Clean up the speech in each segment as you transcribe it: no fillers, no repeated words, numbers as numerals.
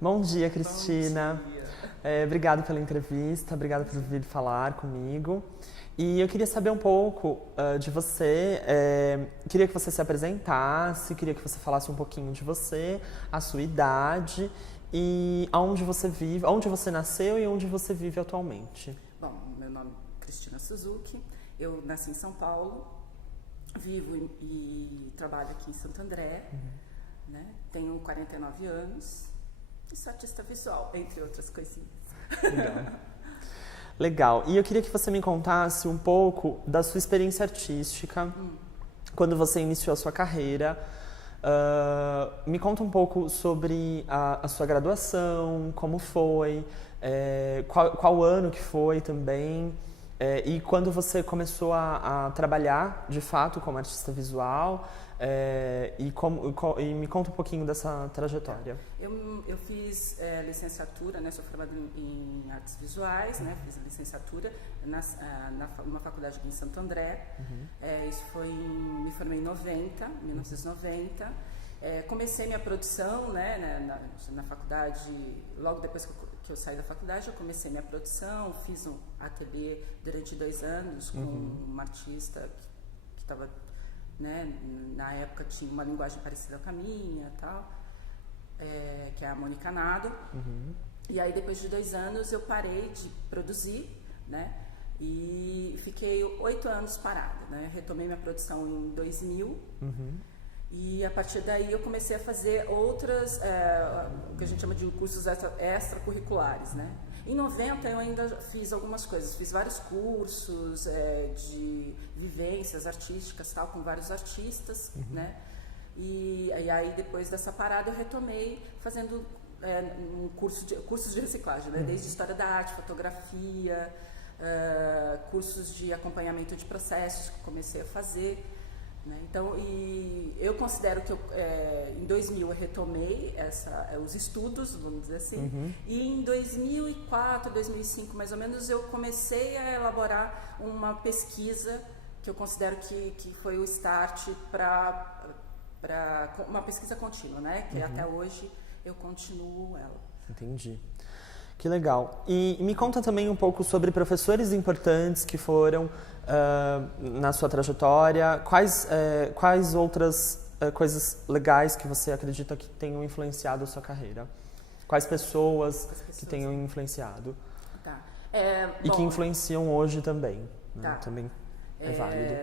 Bom dia, Cristina. Bom dia. Obrigado pela entrevista, obrigado por vir falar comigo. E eu queria saber um pouco de você. Queria que você se apresentasse, queria que você falasse um pouquinho de você, a sua idade e aonde você vive, onde você nasceu e onde você vive atualmente. Bom, meu nome é Cristina Suzuki, eu nasci em São Paulo, vivo e trabalho aqui em Santo André, né? Tenho 49 anos e sou artista visual, entre outras coisinhas. Legal. Legal. E eu queria que você me contasse um pouco da sua experiência artística, quando você iniciou a sua carreira. Me conta um pouco sobre a sua graduação, como foi, qual ano que foi também, e quando você começou a trabalhar de fato como artista visual, e me conta um pouquinho dessa trajetória. Eu fiz licenciatura, né? Sou formada em artes visuais, né? Fiz licenciatura numa faculdade aqui em Santo André. Isso me formei em 1990. Comecei minha produção, né? Na faculdade, logo depois que eu saí da faculdade, eu comecei minha produção, fiz um ateliê durante 2 anos com uma artista que estava, né, na época tinha uma linguagem parecida com a minha e tal, que é a Mônica Nado. E aí depois de 2 anos eu parei de produzir, né, e fiquei 8 anos parada, né, retomei minha produção em 2000. E a partir daí eu comecei a fazer outras, o que a gente chama de cursos extracurriculares, né. Em 90 eu ainda fiz algumas coisas, fiz vários cursos de vivências artísticas, tal, com vários artistas, né? E aí depois dessa parada eu retomei fazendo cursos de reciclagem, né? Desde história da arte, fotografia, cursos de acompanhamento de processos que comecei a fazer. Né? Então, eu considero que em 2000 eu retomei os estudos, vamos dizer assim, e em 2004, 2005 mais ou menos, eu comecei a elaborar uma pesquisa que eu considero que foi o start para uma pesquisa contínua, né? Que até hoje eu continuo ela. Entendi. Que legal. E me conta também um pouco sobre professores importantes que foram na sua trajetória. Quais outras coisas legais que você acredita que tenham influenciado a sua carreira? Quais pessoas que tenham influenciado? Tá. E que influenciam hoje também. Né? Tá. Também é válido.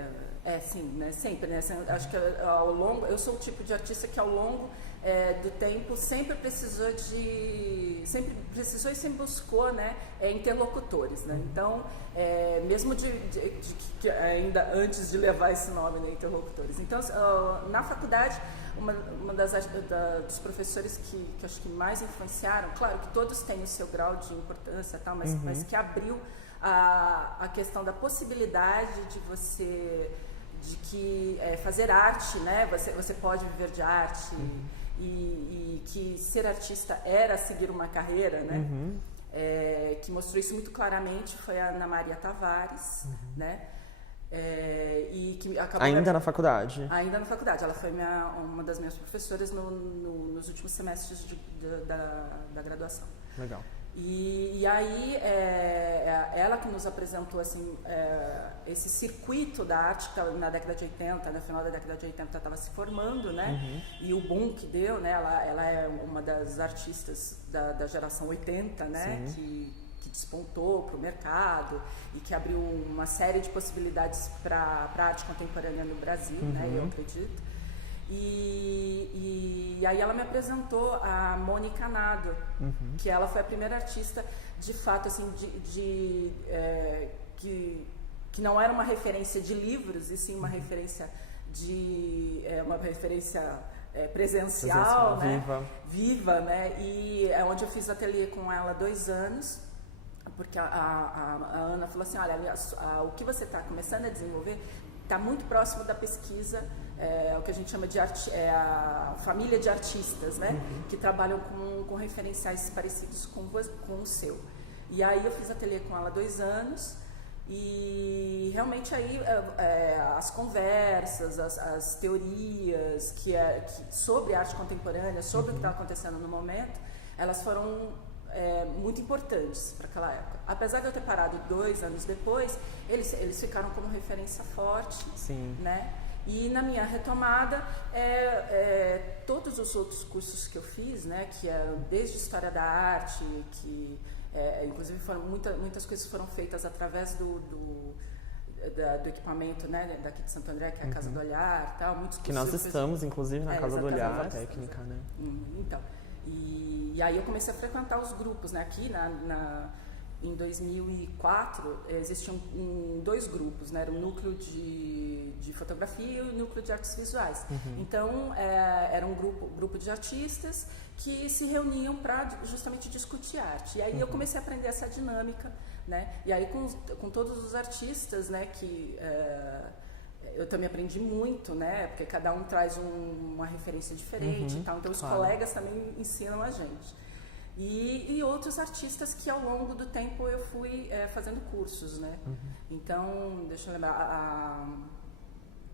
Sim, né? Sempre, né? Acho que eu sou o tipo de artista que ao longo do tempo sempre precisou e sempre buscou, né, interlocutores, né? Então, mesmo ainda antes de levar esse nome, né, interlocutores. Então, na faculdade, uma dos professores que acho que mais influenciaram, claro que todos têm o seu grau de importância, tal, mas que abriu a questão da possibilidade de fazer arte, né? Você pode viver de arte e que ser artista era seguir uma carreira, né? Que mostrou isso muito claramente foi a Ana Maria Tavares, né? E que acabou Ainda na faculdade? Ainda na faculdade. Ela foi uma das minhas professoras nos últimos semestres da graduação. Legal. E aí ela que nos apresentou assim, esse circuito da arte que na década de 80, no final da década de 80 estava se formando, né? E o boom que deu, né? Ela é uma das artistas da geração 80, né? Que despontou para o mercado e que abriu uma série de possibilidades para a arte contemporânea no Brasil, né? Eu acredito. E aí ela me apresentou a Mônica Nado, que ela foi a primeira artista, de fato, assim, que não era uma referência de livros, e sim uma referência presencial, né? Viva, né? E é onde eu fiz ateliê com ela 2 anos, porque a Ana falou assim, olha, o que você está começando a desenvolver está muito próximo da pesquisa, o que a gente chama de a família de artistas, né? Que trabalham com referenciais parecidos com o seu. E aí eu fiz ateliê com ela 2 anos e realmente aí as conversas, as teorias sobre arte contemporânea, sobre o que está acontecendo no momento, elas foram muito importantes para aquela época. Apesar de eu ter parado 2 anos depois, eles ficaram como referência forte. Sim. Né? E na minha retomada, todos os outros cursos que eu fiz, né, que eram desde História da Arte, que inclusive muitas coisas foram feitas através do equipamento, né, daqui de Santo André, que é a Casa do Olhar, tal, muitos que nós estamos, inclusive, na Casa do Olhar, técnica, né? Então, e aí eu comecei a frequentar os grupos, né, aqui em 2004 existiam 2 grupos, né? Era o núcleo de fotografia e o núcleo de artes visuais. Então era um grupo de artistas que se reuniam para justamente discutir arte. E aí eu comecei a aprender essa dinâmica, né? E aí com todos os artistas, né? Que eu também aprendi muito, né? Porque cada um traz uma referência diferente, e tal. Então os colegas também ensinam a gente. E outros artistas que ao longo do tempo eu fui fazendo cursos, né? Então, deixa eu lembrar,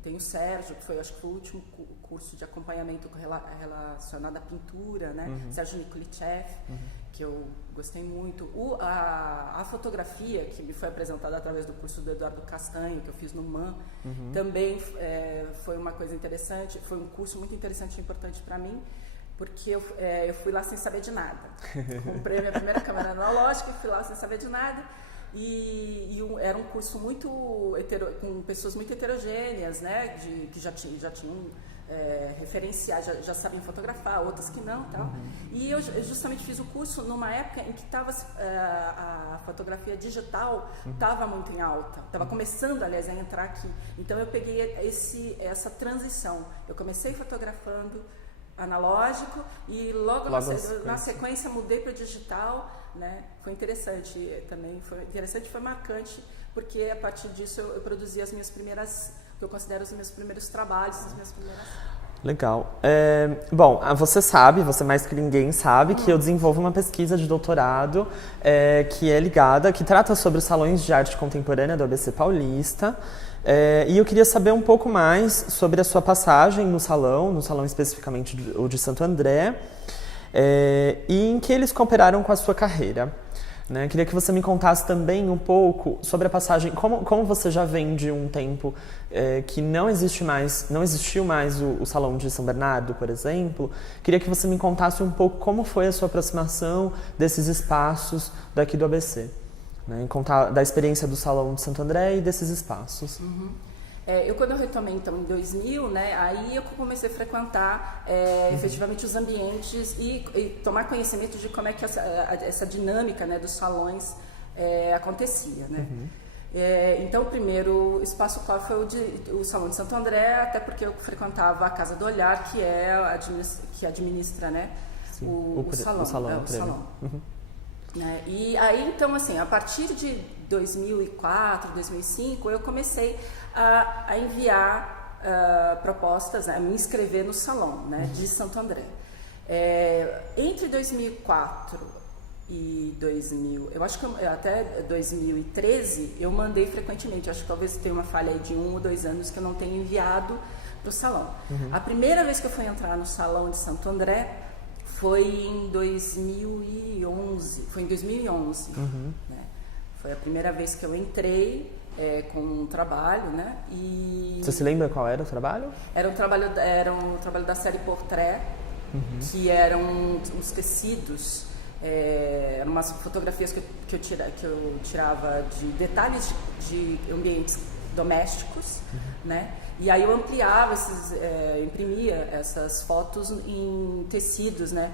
tem o Sérgio, que acho que foi o último curso de acompanhamento relacionado à pintura, né? Sérgio Nikolichev, que eu gostei muito. A fotografia, que me foi apresentada através do curso do Eduardo Castanho, que eu fiz no MAN, também foi uma coisa interessante, foi um curso muito interessante e importante para mim, porque eu fui lá sem saber de nada. Comprei a minha primeira câmera analógica e fui lá sem saber de nada. Era um curso muito com pessoas muito heterogêneas, né? Que já tinham referenciais, já sabiam fotografar, outras que não, tal. E eu justamente fiz o curso numa época em que a fotografia digital estava muito em alta, estava começando, aliás, a entrar aqui. Então eu peguei essa transição. Eu comecei fotografando analógico e logo na sequência mudei para o digital, né? Foi interessante também, foi marcante, porque a partir disso eu produzi as minhas primeiras, que eu considero os meus primeiros trabalhos, as minhas primeiras... Legal. Bom, você mais que ninguém sabe que eu desenvolvo uma pesquisa de doutorado que é ligada, que trata sobre os salões de arte contemporânea do ABC Paulista. E eu queria saber um pouco mais sobre a sua passagem no salão especificamente o de Santo André, e em que eles cooperaram com a sua carreira. Né? Queria que você me contasse também um pouco sobre a passagem, como você já vem de um tempo que não existiu mais o Salão de São Bernardo, por exemplo. Queria que você me contasse um pouco como foi a sua aproximação desses espaços daqui do ABC. Né, contar da experiência do Salão de Santo André e desses espaços. Quando eu retomei, então, em 2000, né, aí eu comecei a frequentar efetivamente os ambientes e tomar conhecimento de como é que essa dinâmica, né, dos salões acontecia, né. Então, o primeiro espaço claro foi o Salão de Santo André, até porque eu frequentava a Casa do Olhar, que administra, né, o salão. Né? E aí, então, assim, a partir de 2004, 2005, eu comecei a enviar propostas, a me inscrever no salão, né, de Santo André. Entre 2004 e 2000, eu acho que até 2013, eu mandei frequentemente, acho que talvez tenha uma falha aí de 1 ou 2 anos que eu não tenho enviado para o salão. A primeira vez que eu fui entrar no salão de Santo André foi em 2011. Né? Foi a primeira vez que eu entrei com um trabalho, né? E você se lembra qual era o trabalho? Era um trabalho da série Portrait, que eram uns tecidos, eram umas fotografias que eu tirava de detalhes de ambientes domésticos, né? E aí eu ampliava imprimia essas fotos em tecidos, né?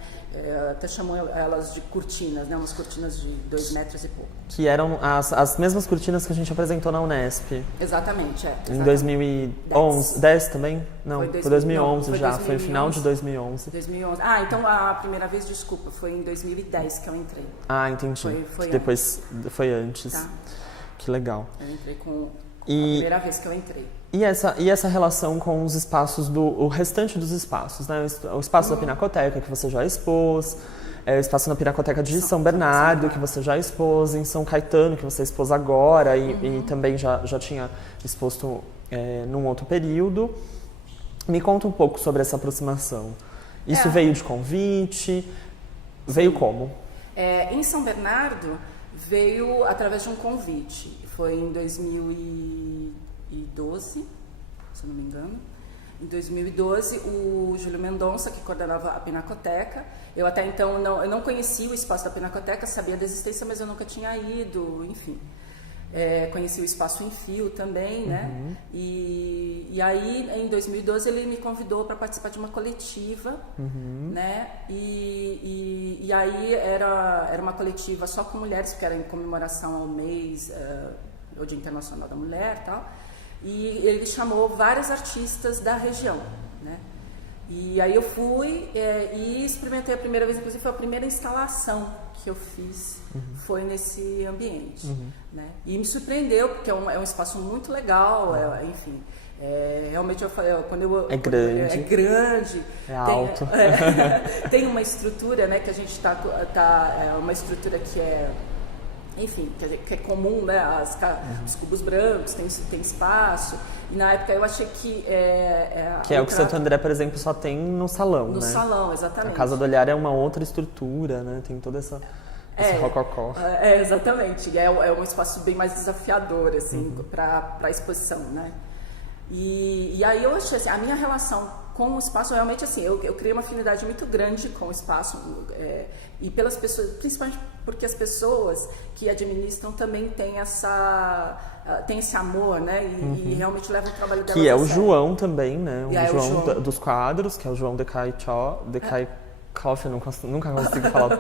Até chamam elas de cortinas, né? Umas cortinas de 2 metros e pouco. Que eram as mesmas cortinas que a gente apresentou na Unesp. Exatamente, Em 2011, 10 também? Não, foi 2011 já, 2011, foi o final de 2011. 2011. Ah, então a primeira vez, desculpa, foi em 2010 que eu entrei. Ah, entendi. Foi depois foi antes. Tá. Que legal. Eu entrei com a primeira vez que eu entrei. E essa relação com os espaços o restante dos espaços, né? O espaço da Pinacoteca, que você já expôs, o espaço na Pinacoteca de São Bernardo, que você já expôs, em São Caetano, que você expôs agora e também já tinha exposto num outro período. Me conta um pouco sobre essa aproximação. Isso veio de convite? Veio como? Em São Bernardo, veio através de um convite. Foi em 2012, se eu não me engano. Em 2012, o Júlio Mendonça, que coordenava a Pinacoteca, eu até então eu não conhecia o espaço da Pinacoteca, sabia da existência, mas eu nunca tinha ido, enfim. Conheci o espaço em Fio também, né? E aí, em 2012, ele me convidou para participar de uma coletiva, né? E aí era uma coletiva só com mulheres, porque era em comemoração ao mês, ao Dia Internacional da Mulher e tal. E ele chamou vários artistas da região, né? E aí eu fui e experimentei a primeira vez, inclusive foi a primeira instalação que eu fiz, foi nesse ambiente, né? E me surpreendeu, porque é um espaço muito legal, enfim. Realmente é grande. É grande. É alto. Tem uma estrutura, né, que a gente uma estrutura que é, enfim, que é comum, né? Os cubos brancos, tem espaço. E na época eu achei que... que é o que Santo André, por exemplo, só tem no salão, no né? No salão, exatamente. A Casa do Olhar é uma outra estrutura, né? Tem toda esse rococó. Exatamente. É um espaço bem mais desafiador, assim, para a exposição, né? E aí eu achei, assim, a minha relação com o espaço, realmente, assim, eu criei uma afinidade muito grande com o espaço, e pelas pessoas, principalmente porque as pessoas que administram também têm esse amor, né? E realmente levam o trabalho delas. Que é o João também, né? O João dos quadros, que é o João Decaikoff, eu nunca consigo falar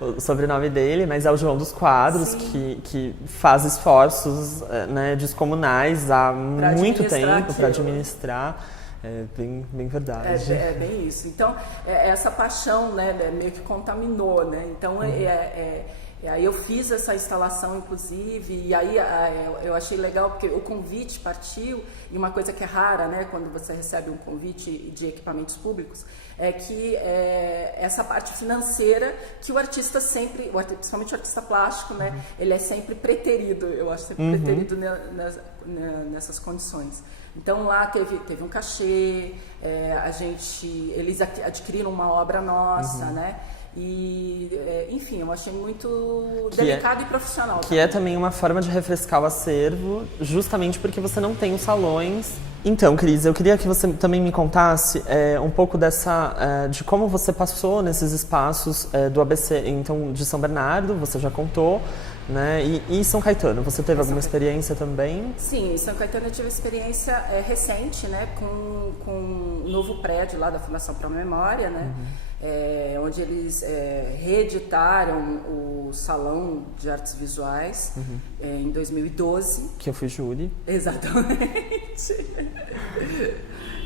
o sobrenome dele, mas é o João dos Quadros, que faz esforços, né, descomunais há muito tempo para administrar. É bem verdade. É bem isso. Então, essa paixão, né, meio que contaminou, né? Então, aí eu fiz essa instalação, inclusive, e aí eu achei legal, porque o convite partiu, e uma coisa que é rara, né, quando você recebe um convite de equipamentos públicos, é que essa parte financeira que o artista sempre, principalmente o artista plástico, né, ele é sempre preterido, eu acho sempre preterido nessas condições. Então lá teve um cachê, eles adquiriram uma obra nossa, né? E, enfim, eu achei muito delicado e profissional. Que é também uma forma de refrescar o acervo, justamente porque você não tem os salões. Então, Cris, eu queria que você também me contasse um pouco de como você passou nesses espaços do ABC, então, de São Bernardo, você já contou, né? E São Caetano, você teve alguma experiência também? Sim, em São Caetano eu tive experiência recente, né, com um novo prédio lá da Fundação Pro Memória, né? Onde eles reeditaram o Salão de Artes Visuais em 2012. Que eu fui júri. Exatamente.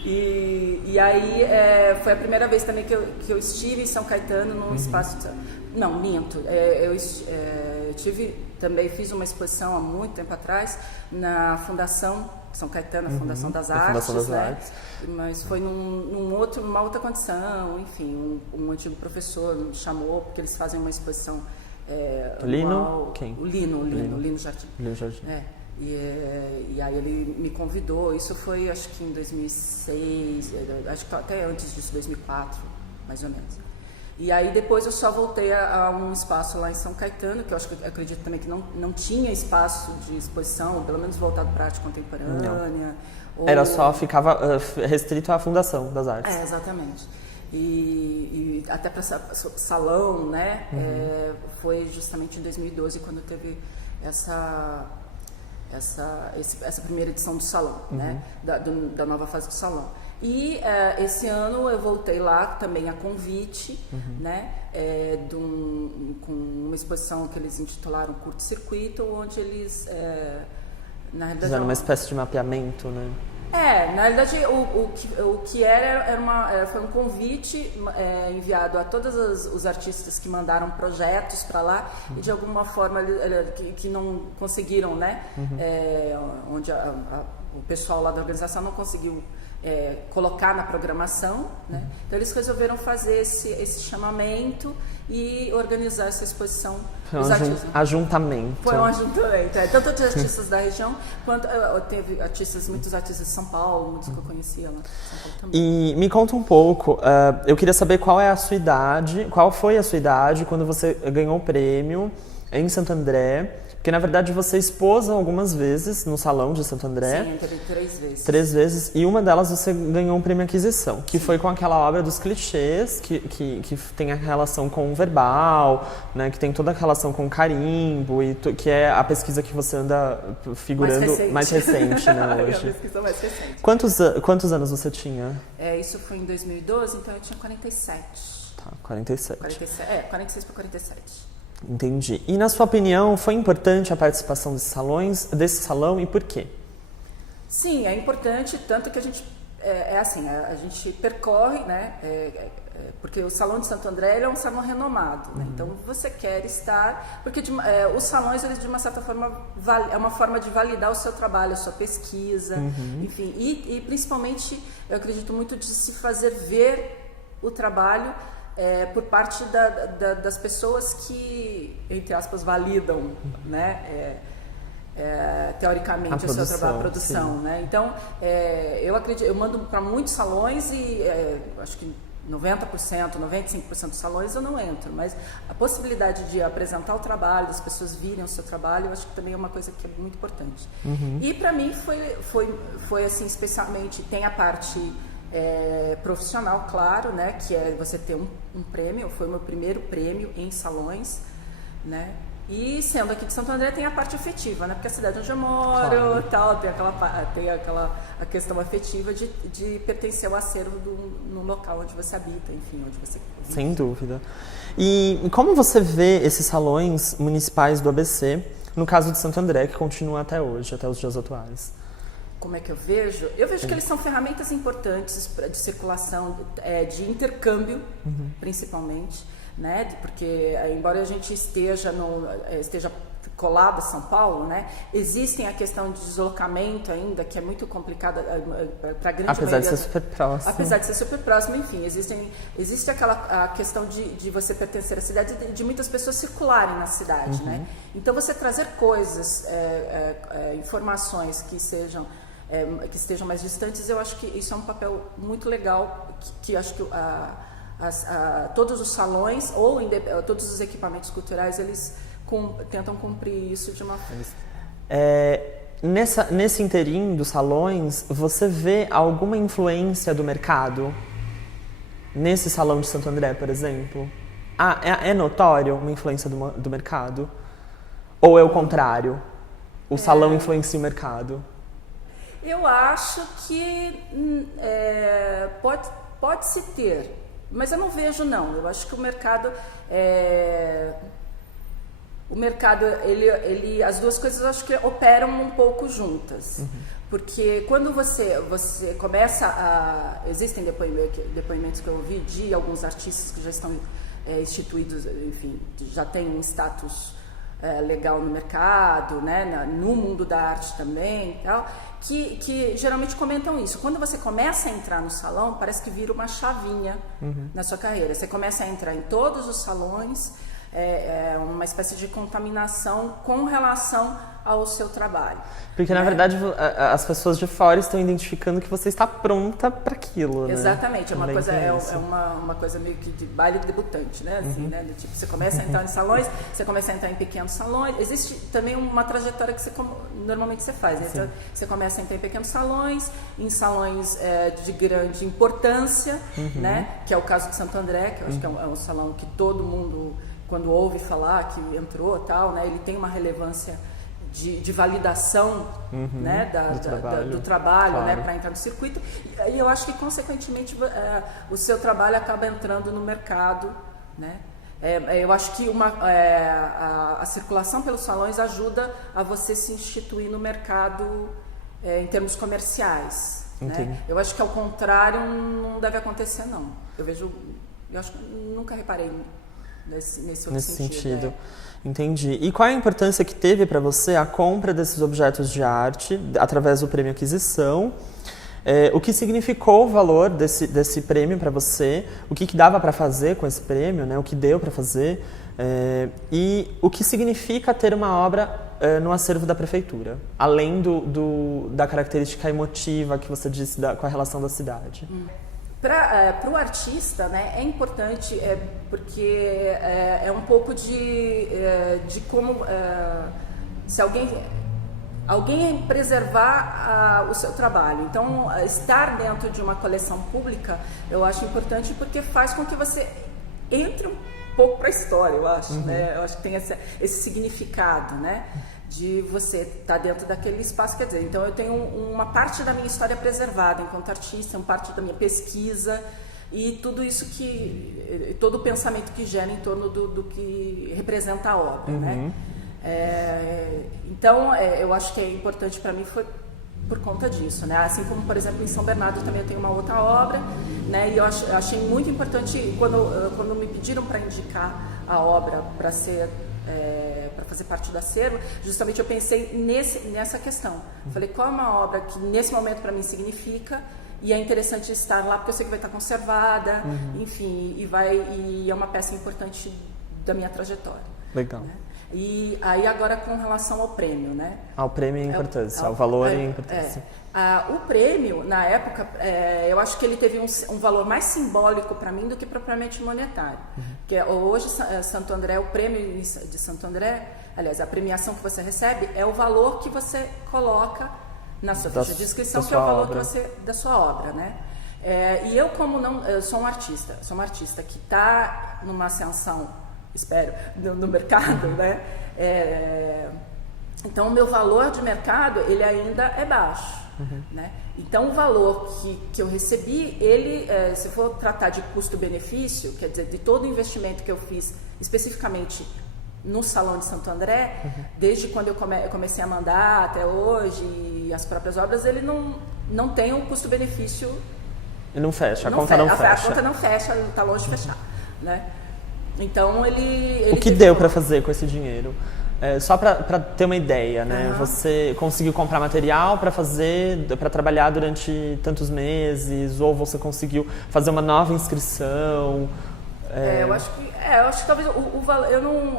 E aí foi a primeira vez também que eu estive em São Caetano num espaço... Não, minto. Eu fiz uma exposição há muito tempo atrás na Fundação São Caetano, a Fundação das Artes, Artes. Mas foi numa outra condição, enfim, um antigo professor me chamou, porque eles fazem uma exposição... Lino? Quem? O Lino Jardim. Lino Jardim. E aí ele me convidou, isso foi acho que em 2006, acho que até antes disso, 2004, mais ou menos. E aí depois eu só voltei a um espaço lá em São Caetano, que eu acredito também que não tinha espaço de exposição, pelo menos voltado para a arte contemporânea. Era só, ficava restrito à Fundação das Artes. Exatamente. E até para salão, né? Foi justamente em 2012 quando teve essa primeira edição do salão, né? Da nova fase do salão. E esse ano eu voltei lá também a convite, né? Com uma exposição que eles intitularam Curto Circuito, onde eles, na realidade... Fizeram uma espécie de mapeamento, né? Na realidade, o que foi um convite enviado a todos os artistas que mandaram projetos para lá e de alguma forma que não conseguiram, né? Onde o pessoal lá da organização não conseguiu colocar na programação, né? Então eles resolveram fazer esse chamamento e organizar essa exposição. Foi um ajuntamento. Foi um ajuntamento, tanto de artistas da região, quanto teve muitos artistas de São Paulo, muitos que eu conhecia lá em São Paulo também. E me conta um pouco, eu queria saber qual foi a sua idade quando você ganhou o prêmio em Santo André. Porque, na verdade, você expôs algumas vezes no Salão de Santo André. Sim, teve 3 vezes. 3 vezes. E uma delas você ganhou um prêmio Aquisição, que foi com aquela obra dos clichês, que tem a relação com o verbal, né, que tem toda a relação com o carimbo, que é a pesquisa que você anda figurando mais recente, né, hoje. É a pesquisa mais recente. Quantos anos você tinha? Isso foi em 2012, então eu tinha 47. Tá, 47. 46 para 47. Entendi. E, na sua opinião, foi importante a participação desse salão e por quê? Sim, é importante, tanto que a gente, a gente percorre, né, porque o Salão de Santo André é um salão renomado, né, então você quer estar, porque os salões, eles de uma certa forma, é uma forma de validar o seu trabalho, a sua pesquisa, enfim, e principalmente, eu acredito muito de se fazer ver o trabalho por parte das pessoas que, entre aspas, validam, né, teoricamente o seu trabalho, a produção, né? Então, eu acredito, eu mando para muitos salões e acho que 90%, 95% dos salões eu não entro, mas a possibilidade de apresentar o trabalho, das pessoas virem o seu trabalho, eu acho que também é uma coisa que é muito importante. E para mim foi assim, especialmente, tem a parte profissional, claro, né, que é você ter um prêmio. Foi o meu primeiro prêmio em salões, né, e sendo aqui de Santo André tem a parte afetiva, né, porque é a cidade onde eu moro, claro, tal, tem a questão afetiva de pertencer ao acervo no local onde você habita, enfim, onde você vive. Sem dúvida. E como você vê esses salões municipais do ABC, no caso de Santo André, que continua até hoje, até os dias atuais? Como é que eu vejo? Eu vejo que eles são ferramentas importantes de circulação, de intercâmbio, principalmente, né? Porque, embora a gente esteja colado a São Paulo, né? Existem a questão de deslocamento ainda, que é muito complicada para a grande maioria. Apesar de ser super próximo. Apesar de ser super próximo, enfim, existe a questão de você pertencer à cidade, de muitas pessoas circularem na cidade, né? Então, você trazer coisas, informações que estejam mais distantes, eu acho que isso é um papel muito legal, que acho que todos os salões ou todos os equipamentos culturais, eles tentam cumprir isso de uma forma. Nesse inteirinho dos salões, você vê alguma influência do mercado? Nesse salão de Santo André, por exemplo? É notório uma influência do mercado? Ou é o contrário? O salão influencia o mercado? Eu acho que pode-se ter, mas eu não vejo, não. Eu acho que o mercado, as duas coisas, eu acho que operam um pouco juntas. Porque quando você começa existem depoimentos que eu ouvi de alguns artistas que já estão instituídos, enfim, já têm um status legal no mercado, né, no mundo da arte também, tal, que geralmente comentam isso. Quando você começa a entrar no salão, parece que vira uma chavinha na sua carreira. Você começa a entrar em todos os salões, uma espécie de contaminação com relação ao seu trabalho. Porque, na verdade, as pessoas de fora estão identificando que você está pronta para aquilo, né? Exatamente. Uma coisa meio que de baile debutante, né? Assim, né? Tipo, você começa a entrar em salões, você começa a entrar em pequenos salões. Existe também uma trajetória que normalmente você faz, né? Então, você começa a entrar em pequenos salões, em salões de grande importância, né? Que é o caso de Santo André, que eu acho que é um salão que todo mundo, quando ouve falar que entrou, tal, né? Ele tem uma relevância de validação, né, do trabalho, claro, né, para entrar no circuito. E eu acho que, consequentemente, o seu trabalho acaba entrando no mercado, né? Eu acho que a circulação pelos salões ajuda a você se instituir no mercado em termos comerciais, né? Eu acho que, ao contrário, não deve acontecer, não. Eu acho que nunca reparei nesse outro sentido. Entendi. E qual é a importância que teve para você a compra desses objetos de arte através do prêmio Aquisição? O que significou o valor desse prêmio para você, o que dava para fazer com esse prêmio, né? O que deu para fazer, e o que significa ter uma obra no acervo da prefeitura, além da característica emotiva que você disse com a relação da cidade. Para o artista, né, é importante porque é um pouco de como se alguém preservar o seu trabalho. Então, estar dentro de uma coleção pública, eu acho importante porque faz com que você entre um pouco para a história, eu acho. Né? Eu acho que tem esse significado, né? De você estar dentro daquele espaço. Quer dizer, então eu tenho uma parte da minha história preservada enquanto artista, uma parte da minha pesquisa e tudo isso todo o pensamento que gera em torno do que representa a obra, né? Então, eu acho que é importante para mim foi por conta disso, né? Assim como, por exemplo, em São Bernardo também eu tenho uma outra obra, né? E eu achei muito importante quando me pediram para indicar a obra para fazer parte do acervo, justamente eu pensei nessa questão. Falei, qual é uma obra que nesse momento para mim significa e é interessante estar lá porque eu sei que vai estar conservada, enfim, e é uma peça importante da minha trajetória. Legal. Né? E aí agora com relação ao prêmio, né? Ao prêmio e a importância, ao valor e a importância. O prêmio, na época, eu acho que ele teve um valor mais simbólico para mim do que propriamente monetário. Porque hoje, Santo André, o prêmio de Santo André, aliás, a premiação que você recebe é o valor que você coloca na sua ficha de inscrição, que é o valor da sua obra, né? E eu, eu sou uma artista que está numa ascensão, espero, no mercado, né? Então, o meu valor de mercado, ele ainda é baixo. Né? Então, o valor que eu recebi, se for tratar de custo-benefício, quer dizer, de todo o investimento que eu fiz especificamente no Salão de Santo André, desde quando eu comecei a mandar até hoje, e as próprias obras, ele não tem um custo-benefício. E não fecha, a conta não fecha. A conta não fecha, está longe de fechar. Né? Então, ele o que deu para fazer com esse dinheiro? Só para ter uma ideia, né? Você conseguiu comprar material para trabalhar durante tantos meses, ou você conseguiu fazer uma nova inscrição? Eu acho que talvez o valor,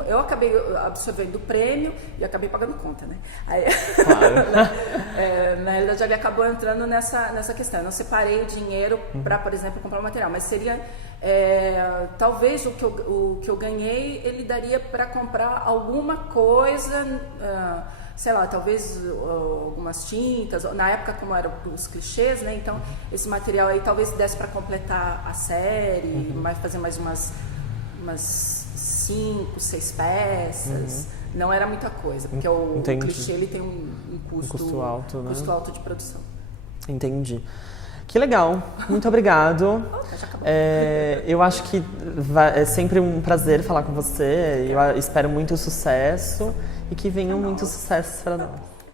eu acabei absorvendo o prêmio e acabei pagando conta, né? Aí, claro. Na realidade, ele acabou entrando nessa questão. Eu não separei o dinheiro para, por exemplo, comprar o material, mas seria talvez o que eu ganhei, ele daria para comprar alguma coisa, sei lá, talvez algumas tintas, na época como eram os clichês, né? Então esse material aí talvez desse para completar a série, fazer mais umas 5, 6 peças. Não era muita coisa, porque o clichê ele tem um custo alto, né? Custo alto de produção. Entendi. Que legal, muito obrigado. Já acabou. Eu acho que é sempre um prazer falar com você. Eu espero muito sucesso e que venham muitos sucessos para nós.